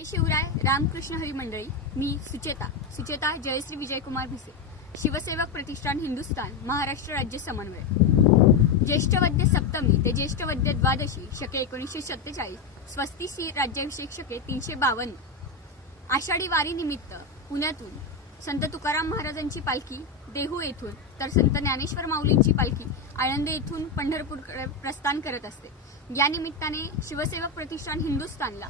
जय शिवराय रामकृष्ण हरी मंडळी. मी सुचेता. सुचेता जयश्री विजयकुमार भिसे. शिवसेवक प्रतिष्ठान हिंदुस्थान महाराष्ट्र राज्य समन्वय. ज्येष्ठ वद्य सप्तमी ते ज्येष्ठ वद्य द्वादशी शके एकोणीसशे सत्तेचाळीस. स्वस्ती श्री राज्याभिषेक शके तीनशे बावन्न. आषाढी वारी निमित्त पुण्यातून संत तुकाराम महाराजांची पालखी देहू येथून तर संत ज्ञानेश्वर माऊलींची पालखी आळंदी येथून पंढरपूरकडे प्रस्थान करत असते. या निमित्ताने शिवसेवक प्रतिष्ठान हिंदुस्थानला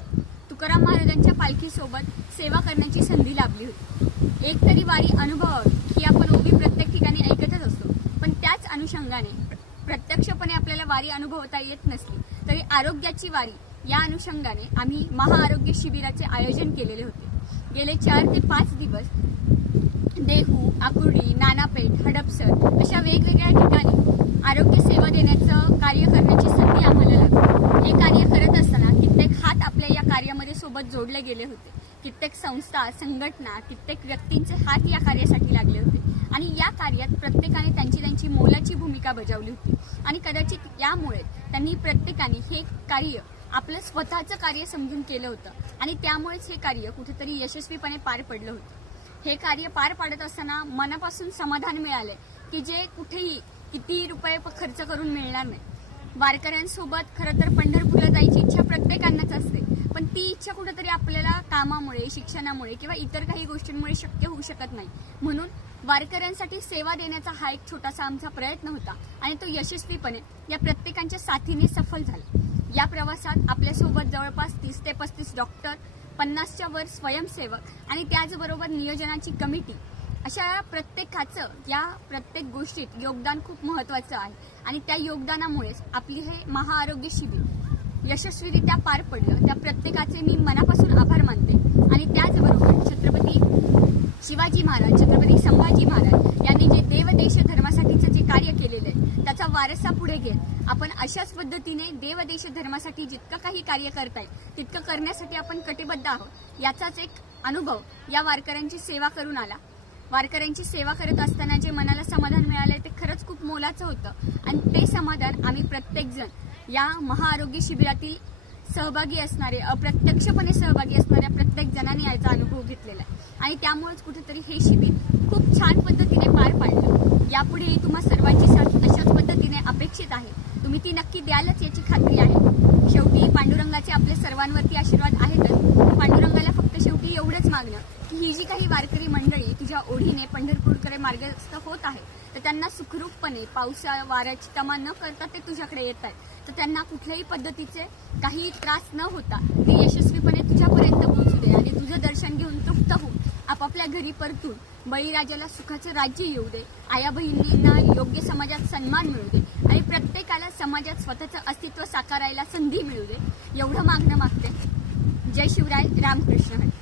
तुकाराम महाराजांच्या पालखीसोबत सेवा करण्याची संधी लाभली होती. एक तरी वारी अनुभवावी ही आपण ओबी प्रत्येक ठिकाणी ऐकतच असतो. पण त्याच अनुषंगाने प्रत्यक्षपणे आपल्याला वारी अनुभवता येत नसली तरी आरोग्याची वारी या अनुषंगाने आम्ही महाआरोग्य शिबिराचे आयोजन केलेले होते. गेले चार ते पाच दिवस देहू आकुर्डी नानापेठ हडपसर अशा वेगवेगळ्या ठिकाणी आरोग्य सेवा देण्याचं कार्य करण्याची संधी आम्हाला लागली हे कार्य करत असताना कित्येक हात आपल्या या सोबत जोडले गेले होते. कित्येक संस्था संघटना कित्येक व्यक्तींचे हात या कार्यासाठी लागले होते. आणि या कार्यात प्रत्येकाने त्यांची त्यांची मोलाची भूमिका बजावली होती. आणि कदाचित यामुळे त्यांनी प्रत्येकाने हे कार्य आपलं स्वतःचं कार्य समजून केलं होतं. आणि त्यामुळेच हे कार्य कुठेतरी यशस्वीपणे पार पडलं होतं. हे कार्य पार पाडत असताना मनापासून समाधान मिळाले की जे कुठेही कितीही रुपये खर्च करून मिळणार नाही. वारकऱ्यांसोबत खरं तर पंढरपूरला जायची इच्छा प्रत्येकांनाच असते. पण ती इच्छा कुठेतरी आपल्याला कामामुळे शिक्षणामुळे किंवा इतर काही गोष्टींमुळे शक्य होऊ शकत नाही. म्हणून वारकऱ्यांसाठी सेवा देण्याचा हा एक छोटासा आमचा प्रयत्न होता आणि तो यशस्वीपणे या प्रत्येकांच्या साथीने सफल झाला. या प्रवासात आपल्यासोबत जवळपास तीस ते पस्तीस डॉक्टर पन्नासच्या वर स्वयंसेवक आणि त्याचबरोबर नियोजनाची कमिटी अशा प्रत्येकाचं या प्रत्येक गोष्टीत योगदान खूप महत्त्वाचं आहे. आणि त्या योगदानामुळेच आपली हे महाआरोग्य शिबिर यशस्वीरित्या पार पडलं. त्या प्रत्येकाचे मी मनापासून आभार मानते. आणि त्याचबरोबर छत्रपती शिवाजी महाराज छत्रपती संभाजी महाराज यांनी जे देव देश धर्मासाठीचं जे कार्य केलेलं आहे त्याचा वारसा पुढे घेत आपण अशाच पद्धतीने देव देश धर्मासाठी जितकं काही कार्य करता येईल तितकं करण्यासाठी आपण कटिबद्ध आहोत. याचाच एक अनुभव या वारकऱ्यांची सेवा करून आला. वारकऱ्यांची सेवा करत असताना जे मनाला समाधान मिळाले ते खरंच खूप मोलाचं होतं. आणि ते समाधान आम्ही प्रत्येकजण या महाआरोग्य शिबिरातील सहभागी असणारे अप्रत्यक्षपणे सहभागी असणाऱ्या प्रत्येक जणांनी याचा अनुभव घेतलेला आहे. आणि त्यामुळेच कुठेतरी हे शिबिर खूप छान पद्धतीने पार पाडलं. यापुढेही तुम्हा सर्वांची साथ अशाच पद्धतीने अपेक्षित आहे. तुम्ही ती नक्की द्यालच याची खात्री आहे. शेवटी पांडुरंगाचे आपले सर्वांवरती आशीर्वाद आहेतच. पांडुरंगाला फक्त शेवटी एवढंच मागणं ही जी काही वारकरी मंडळी तुझ्या ओढीने पंढरपूरकडे मार्गस्थ होत आहे तर त्यांना सुखरूपपणे पावसा वाऱ्याची तमा न करता ते तुझ्याकडे येत आहेत. तर त्यांना कुठल्याही पद्धतीचे काही त्रास न होता ते यशस्वीपणे तुझ्यापर्यंत पोहोचू दे आणि तुझं दर्शन घेऊन तृप्त होऊन आपापल्या घरी परतून बळीराजाला सुखाचं राज्य येऊ दे. आया बहिणींना योग्य समाजात सन्मान मिळू दे आणि प्रत्येकाला समाजात स्वतःचं अस्तित्व साकारायला संधी मिळू दे. एवढं मागणं मागते. जय शिवराय रामकृष्ण हरी.